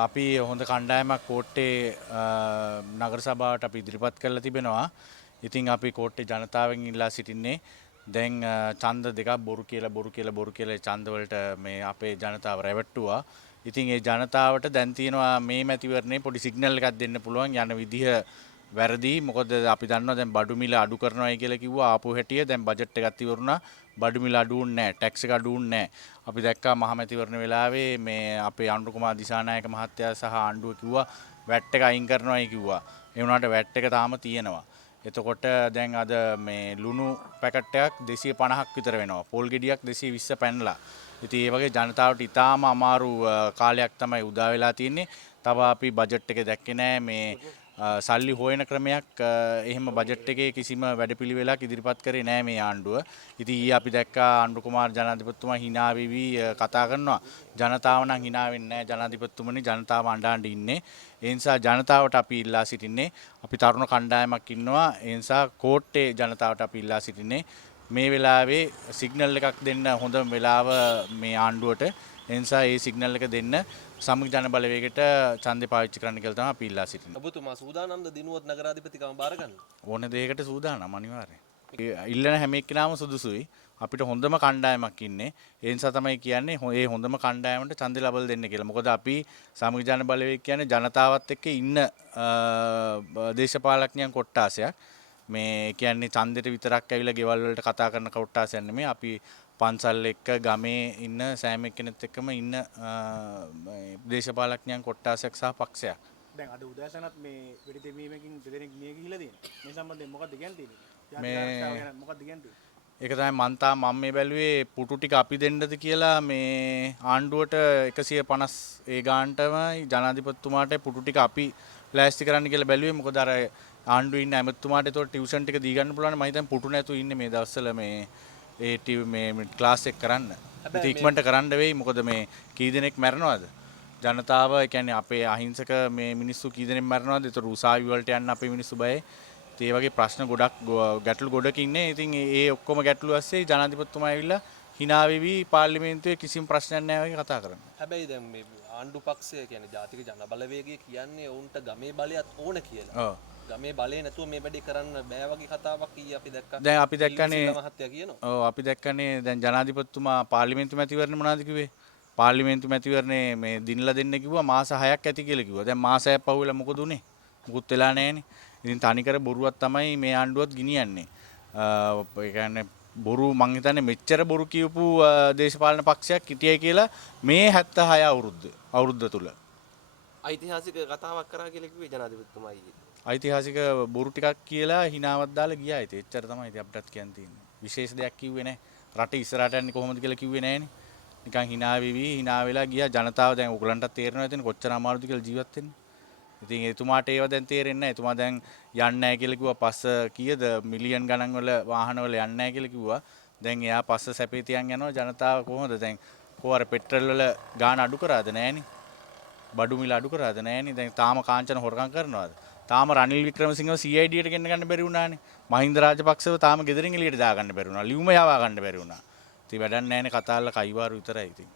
අපි හොඳ කණ්ඩායමක් කෝට්ටේ නගර සභාවට අපි ඉදිරිපත් කරලා තිබෙනවා. ඉතින් අපි කෝට්ටේ ජනතාවෙන් ඉල්ලා සිටින්නේ දැන් ඡන්ද දෙකක් බොරු කියලා ඡන්ද වලට මේ අපේ ජනතාව රැවට්ටුවා. ඉතින් ඒ ජනතාවට දැන් තියෙනවා මේ මැතිවරණේ පොඩි සිග්නල් එකක් දෙන්න පුළුවන් යන විදිහ වැරදි. මොකද අපි දන්නවා දැන් බඩු මිල අඩු කරනවායි කියලා කිව්වා ආපු හැටිය දැන් බජට් එකක් ඉවරුණා. බඩු මිල අඩු වුන්නේ නැහැ, ටැක්ස් එක අඩු වුන්නේ නැහැ. අපි දැක්කා මහමැතිවරණ වෙලාවේ මේ අපේ අනුර කුමාර දිසානායක මහත්තයා සහ ආණ්ඩුව කිව්වා වැට් එක අයින් කරනවායි කිව්වා. ඒ වුණාට වැට් එක තාම තියෙනවා. එතකොට දැන් අද මේ ලුණු පැකට් එකක් 250ක් විතර වෙනවා. පොල් ගෙඩියක් 220 පැනලා. ඉතින් ඒ වගේ ජනතාවට ඉතාම අමාරු කාලයක් තමයි උදා වෙලා තියෙන්නේ. තව අපි බජට් එක දැක්කේ නැහැ මේ සල්ලි හොයන ක්‍රමයක් එහෙම බජට් එකේ කිසිම වැඩපිළිවෙලක් ඉදිරිපත් කරේ නැහැ මේ ආණ්ඩුව. ඉතින් ඊයේ අපි දැක්කා අනුර කුමාර ජනාධිපතිතුමා hina වෙවි කතා කරනවා. ජනතාව නම් hina වෙන්නේ නැහැ ජනාධිපතිතුමනි ජනතාව අඬ ඉන්නේ. ඒ නිසා ජනතාවට අපි ඉල්ලා සිටින්නේ අපි තරුණ කණ්ඩායමක් ඉන්නවා. ඒ නිසා කෝට්ටේ ජනතාවට අපි ඉල්ලා සිටින්නේ මේ වෙලාවේ සිග්නල් එකක් දෙන්න හොඳම වෙලාව මේ ආණ්ඩුවට. ඒ නිසා ඒ සිග්නල් එක දෙන්න සමග ජන බලවේගයට ඡන්දේ පාවිච්චි කරන්න කියලා තමයි අපි ඉල්ලා සිටින්නේ. ඔබතුමා සූදානම්ද දිනුවොත් නගරාධිපතිකම බාර ගන්න? ඕන දෙයකට සූදානම් අනිවාර්යයෙන්. ඉල්ලන හැම එක්කෙනාම සුදුසුයි. අපිට හොඳම කණ්ඩායමක් ඉන්නේ. ඒ නිසා තමයි කියන්නේ ඒ හොඳම කණ්ඩායමට ඡන්දේ ලබා දෙන්න කියලා. මොකද අපි සමග ජන බලවේග කියන්නේ ජනතාවත් එක්ක ඉන්න දේශපාලඥයන් කොට්ටාසයක්. මේ කියන්නේ ඡන්දෙට විතරක් ඇවිල්ලා ගෙවල් වලට කතා කරන කොට්ටාසයක් නෙමෙයි. අපි පන්සල් එක්ක ගමේ ඉන්න සෑම එක්කෙනෙක් එක්කම ඉන්න දේශපාලඥයන් කොට්ටාසයක් සහ පක්ෂයක්. දැන් අද උදෑසනත් මේ වෙඩි දෙමීමකින් දෙදෙනෙක් මිය ගිහිලා තියෙනවා. මේ සම්බන්ධයෙන් මොකක්ද කියන්න තියෙන්නේ? මේ මොකක්ද කියන්නේ? ඒක තමයි මම මේ බැලුවේ පුටු ටික අපි දෙන්නද කියලා මේ ආණ්ඩුවට 150 ඒ ගානටමයි ජනාධිපතිතුමාට පුටු ටික අපි ප්ලාස්ටික් කරන්න කියලා බැලුවේ. මොකද අර ආණ්ඩුවේ ඉන්න ඇමතුමාට ඒතකොට ටියුෂන් ටික දී ගන්න පුළුවන්. මම හිතන්නේ පුටු නැතුව ඉන්නේ මේ දවස්වල මේ ක්ලාස් එක කරන්න. ඉතින් ඉක්මනට කරන්න වෙයි. මොකද මේ කී දෙනෙක් මැරෙනවද? ජනතාව කියන්නේ අපේ අහිංසක මේ මිනිස්සු කී දෙනෙක් මැරෙනවද? ඒතර උසාවි වලට යන්න අපේ මිනිස්සු බයයි. ඒ වගේ ප්‍රශ්න ගොඩක් ගැටලු ගොඩක ඉන්නේ. ඉතින් ඒ ඔක්කොම ගැටලු ඇස්සේ ජනාධිපතිතුමා ඇවිල්ලා hina වෙවි පාර්ලිමේන්තුවේ කිසිම ප්‍රශ්නයක් නැහැ වගේ කතා කරනවා. හැබැයි දැන් මේ ආණ්ඩු පක්ෂය කියන්නේ ජාතික ජන බලවේගය කියන්නේ උන්ට ගමේ බලයත් ඕන කියලා. ඔව්. ගමේ බලය නැතුව මේ වැඩේ කරන්න බෑ වගේ කතාවක් ඊයේ අපි දැක්කා. දැන් අපි දැක්කනේ මහත්තයා කියනවා. ඔව් අපි දැක්කනේ දැන් ජනාධිපතිතුමා පාර්ලිමේන්තු මැතිවරණ මොනවද කිව්වේ? පාර්ලිමේන්තු මැතිවරණේ මේ දිනලා දෙන්න කිව්වා මාස 6ක් ඇති කියලා කිව්වා. දැන් මාස 6ක් පහුවෙලා මොකද උනේ? මුකුත් වෙලා නැහැනේ. ඉතින් තනිකර බොරුවක් තමයි මේ ආණ්ඩුවත් ගිනියන්නේ. ඒ කියන්නේ බොරු මං හිතන්නේ මෙච්චර බොරු කියපු දේශපාලන පක්ෂයක් හිටියයි කියලා මේ 76 අවුරුද්ද තුල. ඓතිහාසික කතාවක් කරා කියලා කිව්වේ ජනාධිපතිතුමා ඊයේ. ඓතිහාසික බොරු ටිකක් කියලා හිනාවක් දාලා ගියා. ඉතින් එච්චර තමයි ඉතින් අපිටත් කියන්න තියෙන්නේ. විශේෂ දෙයක් කිව්වේ නැහැ. රට ඉස්සරහට යන්නේ කොහොමද කියලා කිව්වේ නැහැනේ. නිකන් hina වෙවි hina වෙලා ගියා. ජනතාව දැන් ඔයගලන්ටත් තේරෙනවා ඉතින් කොච්චර අමාරුද කියලා ජීවත් වෙන්න. ඉතින් එතුමාට ඒව දැන් තේරෙන්නේ නැහැ. එතුමා දැන් යන්නේ නැහැ කියලා කිව්වා. පස්ස කීයද මිලියන් ගණන් වල වාහන වල යන්නේ නැහැ කියලා කිව්වා. දැන් එයා පස්ස සැපේ තියන් යනවා. ජනතාව කොහොමද දැන් කොහොර පෙට්‍රල් වල ගාන අඩු කරාද නැහැනේ. බඩු මිල අඩු කරාද නැහැනේ. දැන් තාම කාංචන හොරකම් කරනවාද? තාම රනිල් වික්‍රමසිංහව CIDට ගෙන්න ගන්න බැරි වුණානේ. මහින්ද රාජපක්ෂව තාම ගෙදරින් එළියට දා ගන්න බැරි වුණා. ලියුම යවා ගන්න බැරි වුණා. ඉතින් වැඩක් නැහැනේ කතාවල කයිවාරු විතරයි ඉතින්.